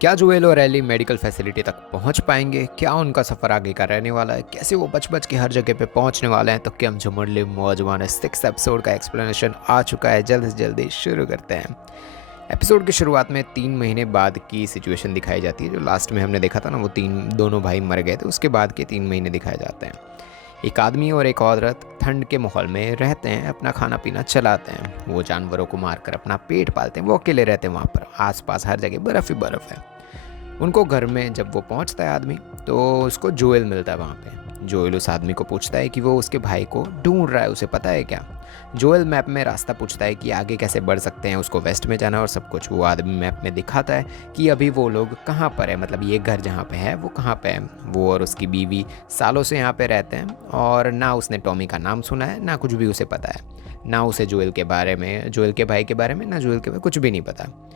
क्या जोएल और Eli medical facility तक पहुंच पाएंगे? क्या उनका सफ़र आगे का रहने वाला है? कैसे वो बच-बच के हर जगह पे पहुंचने वाले हैं? तो क्या हम झुमरले मौजवान 6 एपिसोड का एक्सप्लेनेशन आ चुका है। जल्द से जल्दी शुरू करते हैं। एपिसोड की शुरुआत में 3 महीने बाद की सिचुएशन दिखाई जाती है। जो लास्ट में हमने देखा था ना, वो तीन दोनों भाई मर गए थे, उसके बाद के 3 महीने दिखाए जाते हैं। एक आदमी और एक औरत ठंड के माहौल में रहते हैं, अपना खाना पीना चलाते हैं। वो जानवरों को मारकर अपना पेट पालते हैं। वो अकेले रहते हैं, वहाँ पर आसपास हर जगह बर्फ़ ही बर्फ़ है। उनको घर में जब वो पहुंचता है आदमी, तो उसको जोएल मिलता है वहाँ पे। जोएल उस आदमी को पूछता है कि वो उसके भाई को ढूंढ रहा है, उसे पता है क्या। जोएल मैप में रास्ता पूछता है कि आगे कैसे बढ़ सकते हैं, उसको वेस्ट में जाना और सब कुछ। वो आदमी मैप में दिखाता है कि अभी वो लोग कहाँ पर है, मतलब ये घर जहाँ पे है वो कहाँ पे है। वो और उसकी बीवी सालों से यहाँ पे रहते हैं और ना उसने टॉमी का नाम सुना है, ना कुछ भी उसे पता है। ना उसे जोएल के बारे में, जोएल के भाई के बारे में, ना जोएल के बारे में कुछ भी नहीं पता।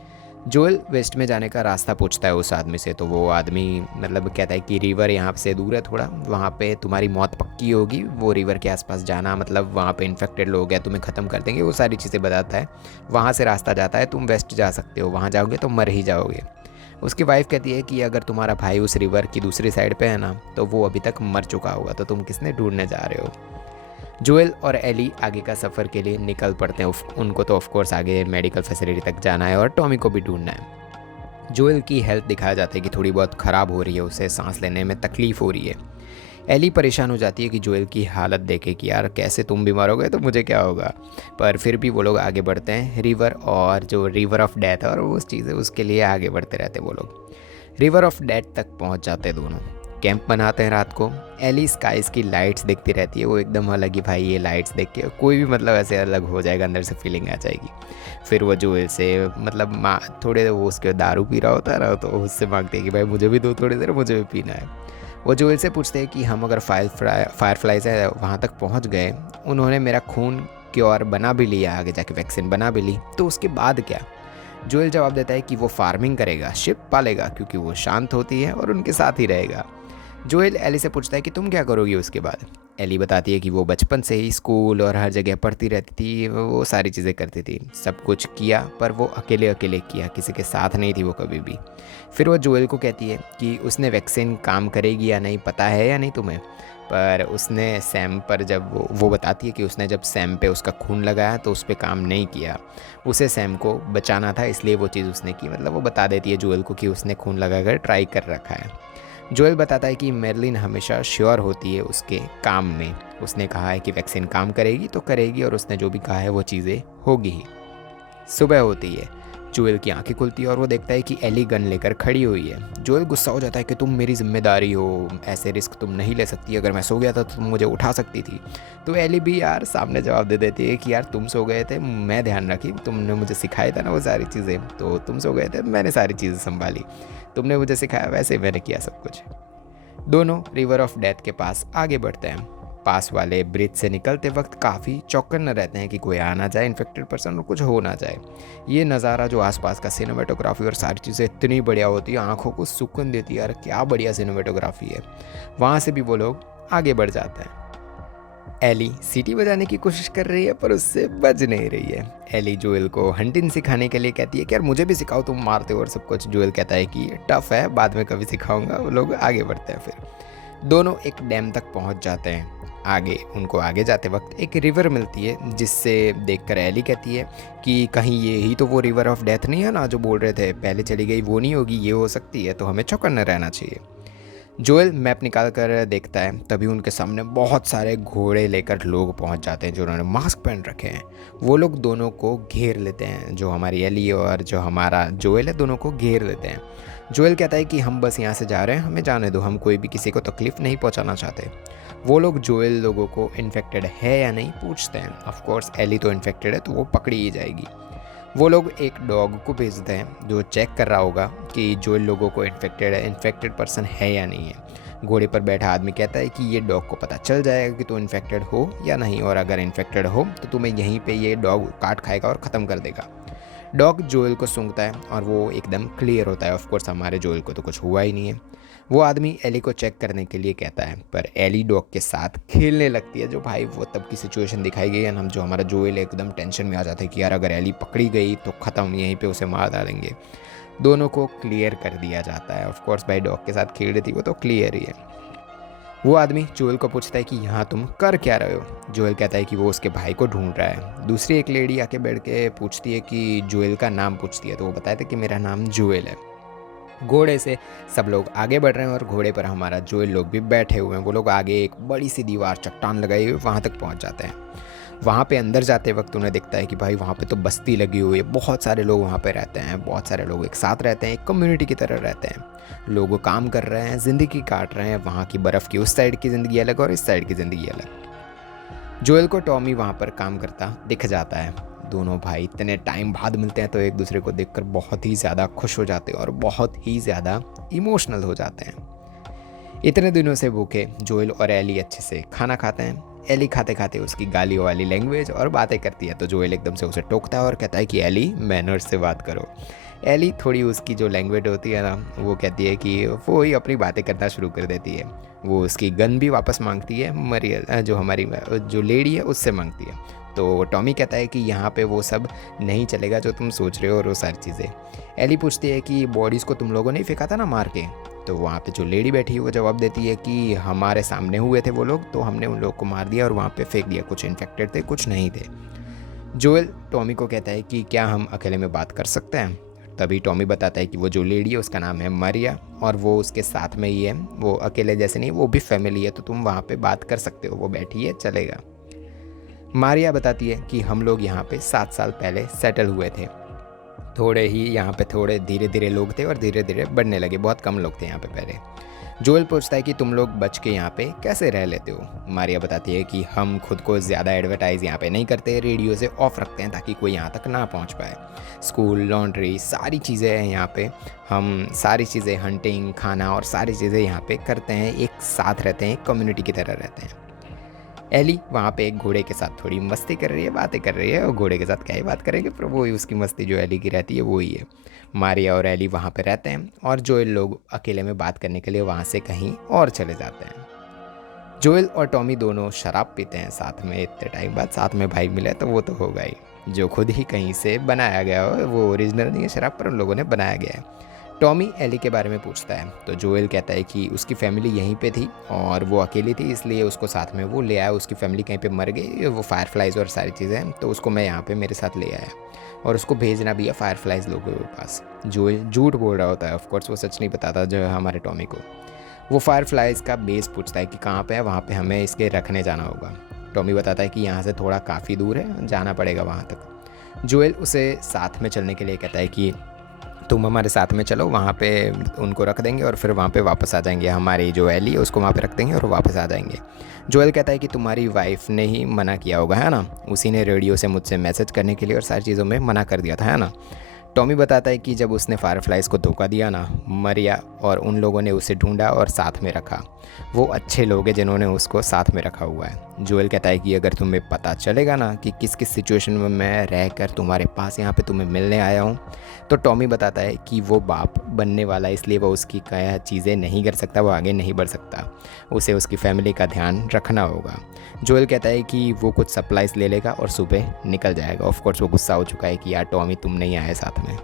जोएल वेस्ट में जाने का रास्ता पूछता है उस आदमी से, तो वो आदमी मतलब कहता है कि रिवर यहाँ से दूर है थोड़ा, वहाँ पे तुम्हारी मौत पक्की होगी। वो रिवर के आसपास जाना मतलब वहाँ पे इन्फेक्टेड लोग हैं, तुम्हें ख़त्म कर देंगे, वो सारी चीज़ें बताता है। वहाँ से रास्ता जाता है, तुम वेस्ट जा सकते हो, वहाँ जाओगे तो मर ही जाओगे। उसकी वाइफ कहती है कि अगर तुम्हारा भाई उस रिवर की दूसरी साइड पे है ना, तो वो अभी तक मर चुका होगा, तो तुम किसने ढूंढने जा रहे हो। जोएल और एली आगे का सफ़र के लिए निकल पड़ते हैं। उनको तो ऑफकोर्स आगे मेडिकल फैसिलिटी तक जाना है और टॉमी को भी ढूंढना है। जोएल की हेल्थ दिखाया जाता है कि थोड़ी बहुत ख़राब हो रही है, उसे सांस लेने में तकलीफ़ हो रही है। एली परेशान हो जाती है कि जोएल की हालत देखे कि यार कैसे तुम बीमार हो गए तो मुझे क्या होगा। पर फिर भी वो लोग आगे बढ़ते हैं। रिवर और जो रिवर ऑफ डेथ है और उस चीज़ है, उसके लिए आगे बढ़ते रहते हैं वो लोग। रिवर ऑफ डेथ तक पहुंच जाते हैं दोनों। कैंप बनाते हैं रात को। एली स्काइज की लाइट्स देखती रहती है, वो एकदम अलग ही, भाई ये लाइट्स देख के कोई भी मतलब ऐसे अलग हो जाएगा, अंदर से फीलिंग आ जाएगी। फिर वो जोएल से मतलब थोड़े वो उसके दारू पी रहा होता है ना, तो उससे मांगते हैं कि भाई मुझे भी दो थोड़ी देर, मुझे भी पीना है। वो जोएल से पूछते हैं कि हम अगर फायरफ्लाइज है वहाँ तक पहुँच गए, उन्होंने मेरा खून क्योर बना भी लिया, आगे जाके वैक्सीन बना भी ली, तो उसके बाद क्या। जोएल जवाब देता है कि वो फार्मिंग करेगा, शिप पालेगा, क्योंकि वो शांत होती है और उनके साथ ही रहेगा। जोएल एली से पूछता है कि तुम क्या करोगी उसके बाद। एली बताती है कि वो बचपन से ही स्कूल और हर जगह पढ़ती रहती थी, वो सारी चीज़ें करती थी, सब कुछ किया, पर वो अकेले अकेले किया, किसी के साथ नहीं थी वो कभी भी। फिर वो जोएल को कहती है कि उसने वैक्सीन काम करेगी या नहीं पता है या नहीं तुम्हें। पर उसने सैम पर जब वो बताती है कि उसने जब सैम पे उसका खून लगाया तो उस पर काम नहीं किया, उसे सैम को बचाना था, इसलिए वो चीज़ उसने की। मतलब वो बता देती है जोएल को कि उसने खून लगाकर ट्राई कर रखा है। जोएल बताता है कि मेरलिन हमेशा श्योर होती है उसके काम में। उसने कहा है कि वैक्सीन काम करेगी तो करेगी, और उसने जो भी कहा है वो चीज़ें होगी ही। सुबह होती है। जोएल की आंखें खुलती है और वो देखता है कि एली गन लेकर खड़ी हुई है। जोएल गुस्सा हो जाता है कि तुम मेरी जिम्मेदारी हो, ऐसे रिस्क तुम नहीं ले सकती, अगर मैं सो गया था तो तुम मुझे उठा सकती थी। तो एली भी यार सामने जवाब दे देती है कि यार तुम सो गए थे, मैं ध्यान रखी, तुमने मुझे सिखाया था ना वो सारी चीज़ें, तो तुम सो गए थे, मैंने सारी चीज़ें संभाली, तुमने मुझे सिखाया वैसे ही मैंने किया सब कुछ। दोनों रिवर ऑफ डेथ के पास आगे बढ़ते हैं। पास वाले ब्रिज से निकलते वक्त काफ़ी चौकन्ने रहते हैं कि कोई आ ना जाए इन्फेक्टेड पर्सन और कुछ हो ना जाए। ये नज़ारा जो आसपास का सिनेमेटोग्राफी और सारी चीज़ें इतनी बढ़िया होती है, आंखों को सुकून देती है, यार क्या बढ़िया सिनेमेटोग्राफी है। वहाँ से भी वो लोग आगे बढ़ जाते हैं। एली सीटी बजाने की कोशिश कर रही है पर उससे बज नहीं रही है। एली जोएल को हंटिंग सिखाने के लिए कहती है कि यार मुझे भी सिखाओ, तुम मारते हो और सब कुछ। जोएल कहता है कि टफ है, बाद में कभी सिखाऊंगा। वो लोग आगे बढ़ते हैं। फिर दोनों एक डैम तक पहुंच जाते हैं। आगे उनको आगे जाते वक्त एक रिवर मिलती है, जिससे देखकर एली कहती है कि कहीं ये ही तो वो रिवर ऑफ डेथ नहीं है ना जो बोल रहे थे, पहले चली गई वो नहीं होगी, ये हो सकती है, तो हमें चौकन्ना रहना चाहिए। जोएल मैप निकाल कर देखता है, तभी उनके सामने बहुत सारे घोड़े लेकर लोग पहुंच जाते हैं जो उन्होंने मास्क पहन रखे हैं। वो लोग दोनों को घेर लेते हैं, जो हमारी एली और जो हमारा जोएल है दोनों को घेर लेते हैं। जोएल कहता है कि हम बस यहाँ से जा रहे हैं, हमें जाने दो, हम कोई भी किसी को तकलीफ़ नहीं पहुँचाना चाहते। वो लोग जोएल लोगों को इन्फेक्टेड है या नहीं पूछते हैं। ऑफकोर्स एली तो इन्फेक्टेड है तो वो पकड़ी ही जाएगी। वो लोग एक डॉग को भेजते हैं जो चेक कर रहा होगा कि जो लोगों को इन्फेक्टेड पर्सन है या नहीं है। घोड़े पर बैठा आदमी कहता है कि ये डॉग को पता चल जाएगा कि तू इन्फेक्टेड हो या नहीं, और अगर इन्फेक्टेड हो तो तुम्हें यहीं पे ये डॉग काट खाएगा और ख़त्म कर देगा। डॉग जोएल को सूंघता है और वो एकदम क्लियर होता है। ऑफकोर्स हमारे जोएल को तो कुछ हुआ ही नहीं है। वो आदमी एली को चेक करने के लिए कहता है, पर एली डॉग के साथ खेलने लगती है। जो भाई वो तब की सिचुएशन दिखाई गई है, हम जो हमारा जोएल एकदम टेंशन में आ जाता है कि यार अगर एली पकड़ी गई तो ख़त्म, यहीं पे उसे मार डालेंगे। दोनों को क्लियर कर दिया जाता है। ऑफ कोर्स भाई डॉग के साथ खेल रही थी वो तो क्लियर ही है। वो आदमी जोएल को पूछता है कि यहाँ तुम कर क्या रहे हो। जोएल कहता है कि वो उसके भाई को ढूंढ रहा है। दूसरी एक लेडी आके बैठ के पूछती है कि जोएल का नाम पूछती है, तो वो बताया था कि मेरा नाम जोएल है। घोड़े से सब लोग आगे बढ़ रहे हैं और घोड़े पर हमारा जोएल लोग भी बैठे हुए हैं। वो लोग आगे एक बड़ी सी दीवार चट्टान लगाई हुई वहाँ तक पहुँच जाते हैं। वहाँ पे अंदर जाते वक्त उन्हें दिखता है कि भाई वहाँ पे तो बस्ती लगी हुई है, बहुत सारे लोग वहाँ पे रहते हैं, बहुत सारे लोग एक साथ रहते हैं, एक कम्युनिटी की तरह रहते हैं। लोग काम कर रहे हैं, ज़िंदगी काट रहे हैं। वहाँ की बर्फ़ की उस साइड की ज़िंदगी अलग और इस साइड की ज़िंदगी अलग। जोएल को टॉमी वहाँ पर काम करता दिख जाता है। दोनों भाई इतने टाइम बाद मिलते हैं तो एक दूसरे को देखकर बहुत ही ज़्यादा खुश हो जाते हैं और बहुत ही ज़्यादा इमोशनल हो जाते हैं। इतने दिनों से भूखे जोएल और एली अच्छे से खाना खाते हैं। एली खाते खाते उसकी गालियों वाली लैंग्वेज और बातें करती है तो जोएल एकदम से उसे टोकता है और कहता है कि एली मैनर्स से बात करो। एली थोड़ी उसकी जो लैंग्वेज होती है ना वो कहती है कि वो ही अपनी बातें करना शुरू कर देती है। वो उसकी गन भी वापस मांगती है, मरियल जो हमारी जो लेडी है उससे मांगती है। तो टॉमी कहता है कि यहाँ पे वो सब नहीं चलेगा जो तुम सोच रहे हो और वो सारी चीज़ें। एली पूछती है कि बॉडीज़ को तुम लोगों ने ही फेंका था ना मार के। तो वहाँ पे जो लेडी बैठी है वो जवाब देती है कि हमारे सामने हुए थे वो लोग तो हमने उन लोग को मार दिया और वहाँ पे फेंक दिया। कुछ इन्फेक्टेड थे, कुछ नहीं थे। जोएल टॉमी को कहता है कि क्या हम अकेले में बात कर सकते हैं। तभी टॉमी बताता है कि वो जो लेडी है उसका नाम है मारिया और वो उसके साथ में ही है। वो अकेले जैसे नहीं, वो भी फैमिली है, तो तुम वहाँ पे बात कर सकते हो, वो बैठी है, चलेगा। मारिया बताती है कि हम लोग यहाँ पे 7 साल पहले सेटल हुए थे। थोड़े ही यहाँ पे थोड़े धीरे धीरे लोग थे और धीरे धीरे बढ़ने लगे, बहुत कम लोग थे यहाँ पे पहले। जोएल पूछता है कि तुम लोग बच के यहाँ पे कैसे रह लेते हो। मारिया बताती है कि हम खुद को ज़्यादा एडवर्टाइज़ यहाँ पे नहीं करते, रेडियो से ऑफ रखते हैं ताकि कोई यहाँ तक ना पहुँच पाए। स्कूल, लॉन्ड्री, सारी चीज़ें हैं यहाँ पे। हम सारी चीज़ें, हंटिंग, खाना और सारी चीज़ें यहाँ पे करते हैं, एक साथ रहते हैं, एक कम्युनिटी की तरह रहते हैं। एली वहाँ पे एक घोड़े के साथ थोड़ी मस्ती कर रही है, बातें कर रही है, और घोड़े के साथ क्या ही बात करेंगे, पर वो ही उसकी मस्ती जो एली की रहती है वो ही है। मारिया और एली वहाँ पे रहते हैं और जोएल लोग अकेले में बात करने के लिए वहाँ से कहीं और चले जाते हैं। जोएल और टॉमी दोनों शराब पीते हैं साथ में, इतने टाइम बाद साथ में भाई मिले तो वो तो होगा ही। जो खुद ही कहीं से बनाया गया हो, वो ओरिजिनल नहीं है शराब, पर उन लोगों ने बनाया गया है। टॉमी एली के बारे में पूछता है तो जोएल कहता है कि उसकी फैमिली यहीं पे थी और वो अकेली थी इसलिए उसको साथ में वो ले आया। उसकी फैमिली कहीं पे मर गई, वो फायरफ्लाइज और सारी चीज़ें, तो उसको मैं यहाँ पे मेरे साथ ले आया और उसको भेजना भी है फायरफ्लाइज लोगों के पास। जोएल झूठ बोल रहा होता है, ऑफकोर्स वो सच नहीं बताता जो है हमारे टॉमी को। वो फायरफ्लाइज का बेस पूछता है कि कहाँ पे है, वहाँ पे हमें इसके रखने जाना होगा। टॉमी बताता है कि यहाँ से थोड़ा काफ़ी दूर है, जाना पड़ेगा वहाँ तक। जोएल उसे साथ में चलने के लिए कहता है कि तुम हमारे साथ में चलो, वहाँ पे उनको रख देंगे और फिर वहाँ पे वापस आ जाएंगे। हमारी जो एली है उसको वहाँ पे रख देंगे और वापस आ जाएंगे। जोएल कहता है कि तुम्हारी वाइफ ने ही मना किया होगा, है ना, उसी ने रेडियो से मुझसे मैसेज करने के लिए और सारी चीज़ों में मना कर दिया था, है ना। टॉमी बताता है कि जब उसने फायरफ्लाइज को धोखा दिया ना, मरिया और उन लोगों ने उसे ढूंढा और साथ में रखा। वो अच्छे लोग हैं जिन्होंने उसको साथ में रखा हुआ है। जोएल कहता है कि अगर तुम्हें पता चलेगा ना कि किस किस सिचुएशन में मैं रहकर तुम्हारे पास यहाँ पे तुम्हें मिलने आया हूँ, तो टॉमी बताता है कि वो बाप बनने वाला है इसलिए वो उसकी क्या चीज़ें नहीं कर सकता, वो आगे नहीं बढ़ सकता, उसे उसकी फैमिली का ध्यान रखना होगा। जोएल कहता है कि वो कुछ सप्लाइज ले लेगा और सुबह निकल जाएगा। ऑफकोर्स वो गुस्सा हो चुका है कि यार टॉमी तुम नहीं आए साथ में।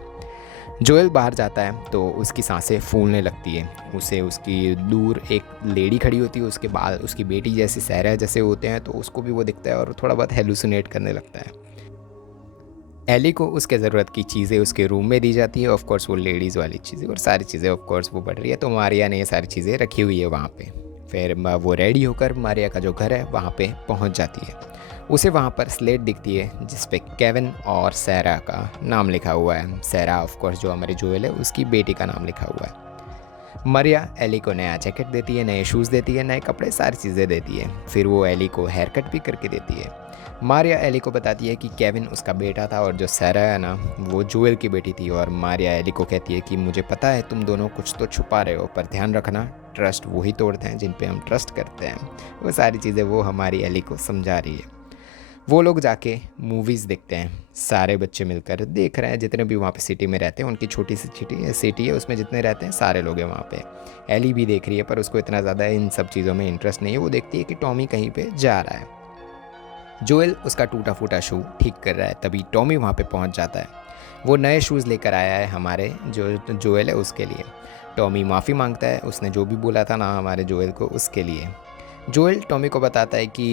जोएल बाहर जाता है तो उसकी सांसें फूलने लगती है। उसे उसकी दूर एक लेडी खड़ी होती है, उसके बाल उसकी बेटी जैसे सहरा जैसे होते हैं, तो उसको भी वो दिखता है और थोड़ा बहुत हेलुसिनेट करने लगता है। एली को उसके ज़रूरत की चीज़ें उसके रूम में दी जाती है, ऑफकोर्स वो लेडीज़ वाली चीज़ें और सारी चीज़ें ऑफकोर्स वो बढ़ रही है, तो मारिया ने ये सारी चीज़ें रखी हुई है वहाँ पे। फिर वो रेडी होकर मारिया का जो घर है वहाँ पे पहुँच जाती है। उसे वहाँ पर स्लेट दिखती है जिस पे केविन और सैरा का नाम लिखा हुआ है। सैरा ऑफकोर्स जो हमारी जोएल है उसकी बेटी का नाम लिखा हुआ है। मारिया एली को नया जैकेट देती है, नए शूज़ देती है, नए कपड़े, सारी चीज़ें देती है। फिर वो एली को हेयर कट भी करके देती है। मारिया एली को बताती है कि केविन उसका बेटा था और जो सैरा है ना वो जोएल की बेटी थी। और मारिया एली को कहती है कि मुझे पता है तुम दोनों कुछ तो छुपा रहे हो, पर ध्यान रखना ट्रस्ट वही तोड़ते हैं जिन पे हम ट्रस्ट करते हैं। वो सारी चीज़ें वो हमारी एली को समझा रही है। वो लोग जाके मूवीज़ देखते हैं, सारे बच्चे मिलकर देख रहे हैं, जितने भी वहाँ पे सिटी में रहते हैं, उनकी छोटी सी सिटी है उसमें जितने रहते हैं सारे लोग हैं वहाँ पे। एली भी देख रही है पर उसको इतना ज़्यादा इन सब चीज़ों में इंटरेस्ट नहीं है। वो देखती है कि टॉमी कहीं पे जा रहा है। जोएल उसका टूटा फूटा शू ठीक कर रहा है, तभी टॉमी वहाँ पे पहुँच जाता है। वो नए शूज़ लेकर आया है हमारे जो जोएल है उसके लिए। टॉमी माफ़ी मांगता है, उसने जो भी बोला था ना हमारे जोएल को उसके लिए। जोएल टॉमी को बताता है कि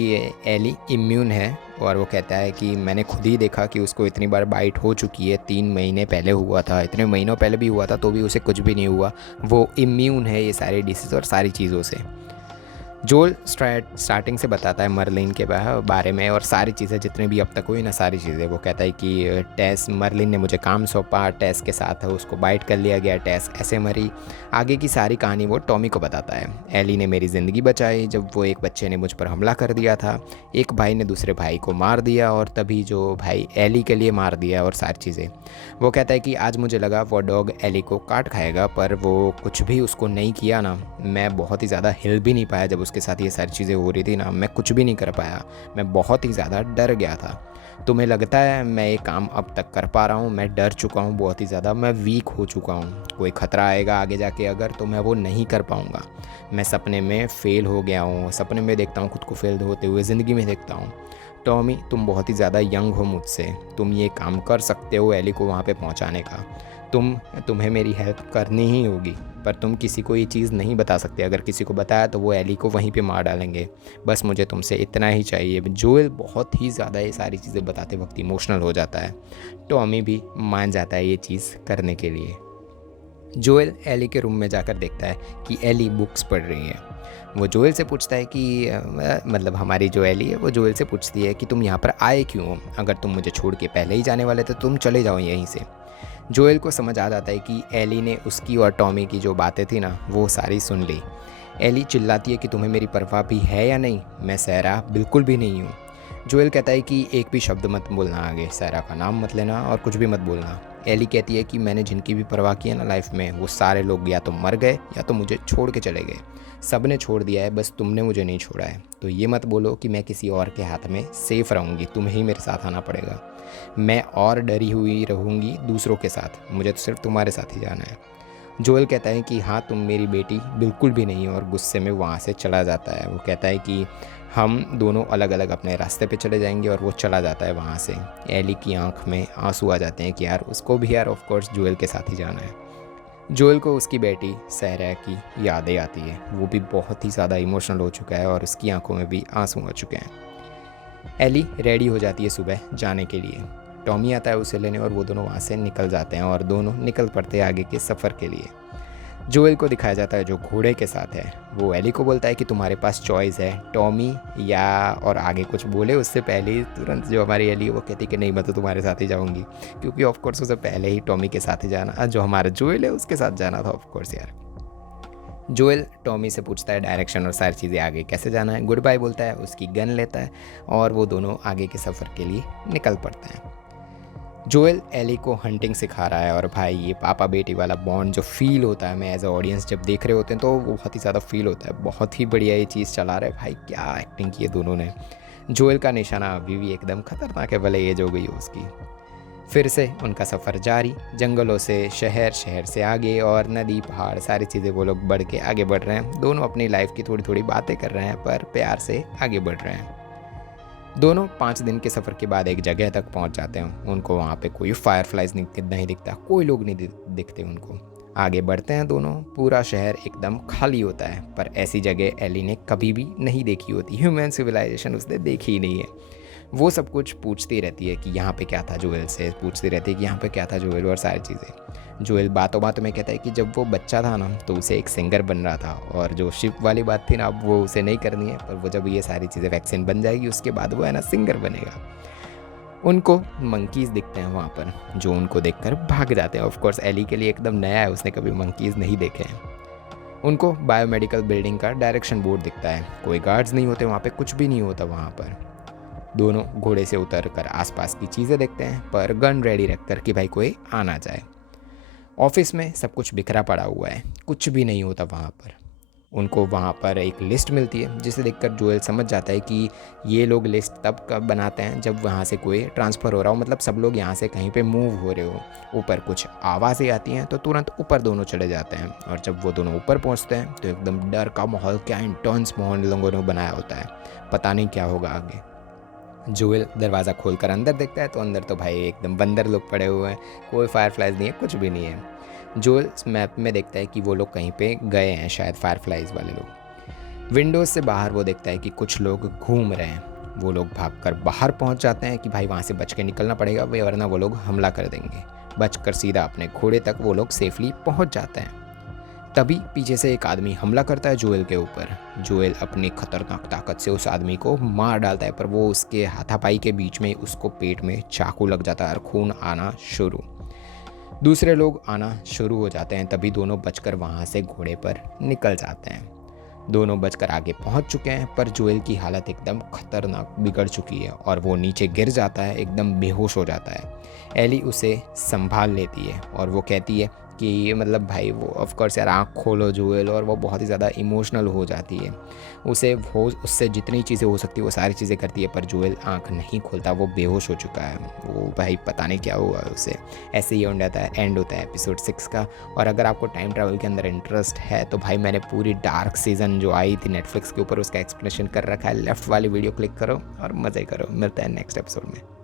एली इम्यून है और वो कहता है कि मैंने खुद ही देखा कि उसको इतनी बार बाइट हो चुकी है, 3 महीने पहले हुआ था, इतने महीनों पहले भी हुआ था तो भी उसे कुछ भी नहीं हुआ। वो इम्यून है ये सारी डिसीज़ और सारी चीज़ों से। जोल स्टार्टिंग से बताता है मर्लिन के बारे में और सारी चीज़ें जितनी भी अब तक हुई ना सारी चीज़ें। वो कहता है कि टेस मर्लिन ने मुझे काम सौंपा, टेस के साथ उसको बाइट कर लिया गया, टेस ऐसे मरी। आगे की सारी कहानी वो टॉमी को बताता है। एली ने मेरी ज़िंदगी बचाई जब वो एक बच्चे ने मुझ पर हमला कर दिया था, एक भाई ने दूसरे भाई को मार दिया और तभी जो भाई एली के लिए मार दिया और सारी चीज़ें। वो कहता है कि आज मुझे लगा वो डॉग एली को काट खाएगा, पर वो कुछ भी उसको नहीं किया ना। मैं बहुत ही ज़्यादा हिल भी नहीं पाया जब उसके साथ ये सारी चीज़ें हो रही थी ना, मैं कुछ भी नहीं कर पाया। मैं बहुत ही ज़्यादा डर गया था। तुम्हें लगता है मैं ये काम अब तक कर पा रहा हूँ? मैं डर चुका हूँ बहुत ही ज़्यादा, मैं वीक हो चुका हूँ। कोई ख़तरा आएगा आगे जाके अगर, तो मैं वो नहीं कर पाऊँगा। मैं सपने में फ़ेल हो गया हूँ, सपने में देखता हूँ खुद को फ़ेल होते हुए, ज़िंदगी में देखता हूँ। टॉमी तुम बहुत ही ज़्यादा यंग हो मुझसे, तुम ये काम कर सकते हो एली को वहाँ पे पहुँचाने का। तुम्हें मेरी हेल्प करनी ही होगी, पर तुम किसी को ये चीज़ नहीं बता सकते। अगर किसी को बताया तो वो एली को वहीं पे मार डालेंगे। बस मुझे तुमसे इतना ही चाहिए। जोएल बहुत ही ज़्यादा ये सारी चीज़ें बताते वक्त इमोशनल हो जाता है। टॉमी भी मान जाता है ये चीज़ करने के लिए। जोएल एली के रूम में जाकर देखता है कि एली बुक्स पढ़ रही है। वो जोएल से पूछता है कि मतलब हमारी जो एली है वो जोएल से पूछती है कि तुम यहाँ पर आए क्यों हो? अगर तुम मुझे छोड़ के पहले ही जाने वाले थे तो तुम चले जाओ यहीं से। जोएल को समझ आ जाता है कि एली ने उसकी और टॉमी की जो बातें थी ना वो सारी सुन ली। एली चिल्लाती है कि तुम्हें मेरी परवाह भी है या नहीं? मैं सहरा बिल्कुल भी नहीं हूँ। जोएल कहता है कि एक भी शब्द मत बोलना आगे, सहरा का नाम मत लेना और कुछ भी मत बोलना। एली कहती है कि मैंने जिनकी भी परवाह की है ना लाइफ में, वो सारे लोग या तो मर गए या तो मुझे छोड़ के चले गए। सब ने छोड़ दिया है, बस तुमने मुझे नहीं छोड़ा है। तो ये मत बोलो कि मैं किसी और के हाथ में सेफ रहूँगी, तुम्हें ही मेरे साथ आना पड़ेगा। मैं और डरी हुई रहूँगी दूसरों के साथ, मुझे तो सिर्फ तुम्हारे साथ ही जाना है। जोएल कहता है कि हाँ तुम मेरी बेटी बिल्कुल भी नहीं हो और गुस्से में वहाँ से चला जाता है। वो कहता है कि हम दोनों अलग अलग अपने रास्ते पे चले जाएंगे और वो चला जाता है वहाँ से। एली की आंख में आंसू आ जाते हैं कि यार उसको भी यार ऑफ कोर्स जोएल के साथ ही जाना है। जोएल को उसकी बेटी सहरा की यादें आती है। वो भी बहुत ही ज़्यादा इमोशनल हो चुका है और उसकी आंखों में भी आंसू आ चुके हैं। एली रेडी हो जाती है सुबह जाने के लिए। टॉमी आता है उसे लेने और वो दोनों वहाँ से निकल जाते हैं और दोनों निकल पड़ते हैं आगे के सफ़र के लिए। जोएल को दिखाया जाता है जो घोड़े के साथ है। वो एली को बोलता है कि तुम्हारे पास चॉइस है, टॉमी या, और आगे कुछ बोले उससे पहले ही तुरंत जो हमारी एली है वो कहती है कि नहीं मैं तो तुम्हारे साथ ही जाऊँगी, क्योंकि ऑफकोर्स उसे पहले ही टॉमी के साथ ही जाना, जो हमारा जोएल है उसके साथ जाना था ऑफकोर्स यार। जोएल टॉमी से पूछता है डायरेक्शन और सारी चीज़ें आगे कैसे जाना है, गुड बाय बोलता है, उसकी गन लेता है और वो दोनों आगे के सफ़र के लिए निकल पड़ते हैं। जोएल एली को हंटिंग सिखा रहा है और भाई ये पापा बेटी वाला बॉन्ड जो फील होता है, मैं एज अ ऑडियंस जब देख रहे होते हैं तो वो बहुत ही ज़्यादा फील होता है। बहुत ही बढ़िया ये चीज़ चला रहा है भाई, क्या एक्टिंग की है दोनों ने। जोएल का निशाना अभी भी एकदम खतरनाक है, भले एज हो गई हो उसकी। फिर से उनका सफ़र जारी, जंगलों से शहर, शहर से आगे और नदी पहाड़ सारी चीज़ें वो लोग बढ़ के आगे बढ़ रहे हैं। दोनों अपनी लाइफ की थोड़ी थोड़ी बातें कर रहे हैं पर प्यार से आगे बढ़ रहे हैं। दोनों 5 दिन के सफ़र के बाद एक जगह तक पहुंच जाते हैं। उनको वहाँ पे कोई फायरफ्लाइज नहीं दिखता, कोई लोग नहीं दिखते उनको। आगे बढ़ते हैं दोनों, पूरा शहर एकदम खाली होता है, पर ऐसी जगह एली ने कभी भी नहीं देखी होती। ह्यूमन सिविलाइजेशन उसने देखी ही नहीं है। वो सब कुछ पूछती रहती है कि यहाँ पे क्या था, जोएल से पूछती रहती है कि यहाँ पे क्या था जोएल और सारी चीज़ें। जोएल बातों बातों में कहता है कि जब वो बच्चा था ना तो उसे एक सिंगर बन रहा था, और जो शिप वाली बात थी ना अब वो उसे नहीं करनी है, पर वो जब ये सारी चीज़ें वैक्सीन बन जाएगी उसके बाद वो है ना सिंगर बनेगा। उनको मंकीज़ दिखते हैं वहाँ पर, जो उनको देखकर भाग जाते हैं। ऑफकोर्स एली के लिए एकदम नया है, उसने कभी मंकीज़ नहीं देखे हैं। उनको बायोमेडिकल बिल्डिंग का डायरेक्शन बोर्ड दिखता है, कोई गार्ड्स नहीं होते वहाँ पे, कुछ भी नहीं होता वहाँ पर। दोनों घोड़े से उतर कर आसपास की चीज़ें देखते हैं, पर गन रेडी रखकर कि भाई कोई आ ना जाए। ऑफिस में सब कुछ बिखरा पड़ा हुआ है, कुछ भी नहीं होता वहाँ पर। उनको वहाँ पर एक लिस्ट मिलती है जिसे देखकर जोएल समझ जाता है कि ये लोग लिस्ट तब कब बनाते हैं जब वहाँ से कोई ट्रांसफ़र हो रहा हो, मतलब सब लोग यहाँ से कहीं पे मूव हो रहे हो। ऊपर कुछ आवाज़ें आती हैं तो तुरंत ऊपर दोनों चले जाते हैं, और जब वो दोनों ऊपर पहुँचते हैं तो एकदम डर का माहौल, क्या इंटेंस माहौल लोगों ने बनाया होता है, पता नहीं क्या होगा आगे। जोएल दरवाज़ा खोलकर अंदर देखता है तो अंदर तो भाई एकदम बंदर लोग पड़े हुए हैं, कोई फायरफ्लाइज़ नहीं है, कुछ भी नहीं है। जोएल इस मैप में देखता है कि वो लोग कहीं पे गए हैं शायद फायरफ्लाइज़ वाले लोग। विंडोज़ से बाहर वो देखता है कि कुछ लोग घूम रहे हैं। वो लोग भागकर बाहर पहुंच जाते हैं कि भाई वहाँ से बच के निकलना पड़ेगा वरना वो लोग हमला कर देंगे। बचकर सीधा अपने घोड़े तक वो लोग सेफली पहुंच जाते हैं। तभी पीछे से एक आदमी हमला करता है जोएल के ऊपर। जोएल अपनी खतरनाक ताकत से उस आदमी को मार डालता है, पर वो उसके हाथापाई के बीच में उसको पेट में चाकू लग जाता है और खून आना शुरू। दूसरे लोग आना शुरू हो जाते हैं, तभी दोनों बचकर वहाँ से घोड़े पर निकल जाते हैं। दोनों बचकर आगे पहुँच चुके हैं, पर जोएल की हालत एकदम खतरनाक बिगड़ चुकी है और वो नीचे गिर जाता है, एकदम बेहोश हो जाता है। एली उसे संभाल लेती है और वो कहती है कि मतलब भाई वो ऑफ कोर्स यार आँख खोलो जोएल, और वो बहुत ही ज़्यादा इमोशनल हो जाती है। वो उससे जितनी चीज़ें हो सकती है वो सारी चीज़ें करती है, पर जोएल आँख नहीं खोलता, वो बेहोश हो चुका है। वो भाई पता नहीं क्या हुआ उसे। ऐसे ही एंड होता है एपिसोड 6 का। और अगर आपको टाइम ट्रैवल के अंदर इंटरेस्ट है तो भाई मैंने पूरी डार्क सीज़न जो आई थी नेटफ्लिक्स के ऊपर उसका एक्सप्लेनेशन कर रखा है। लेफ्ट वाली वीडियो क्लिक करो और मज़े करो। मिलता है नेक्स्ट एपिसोड में।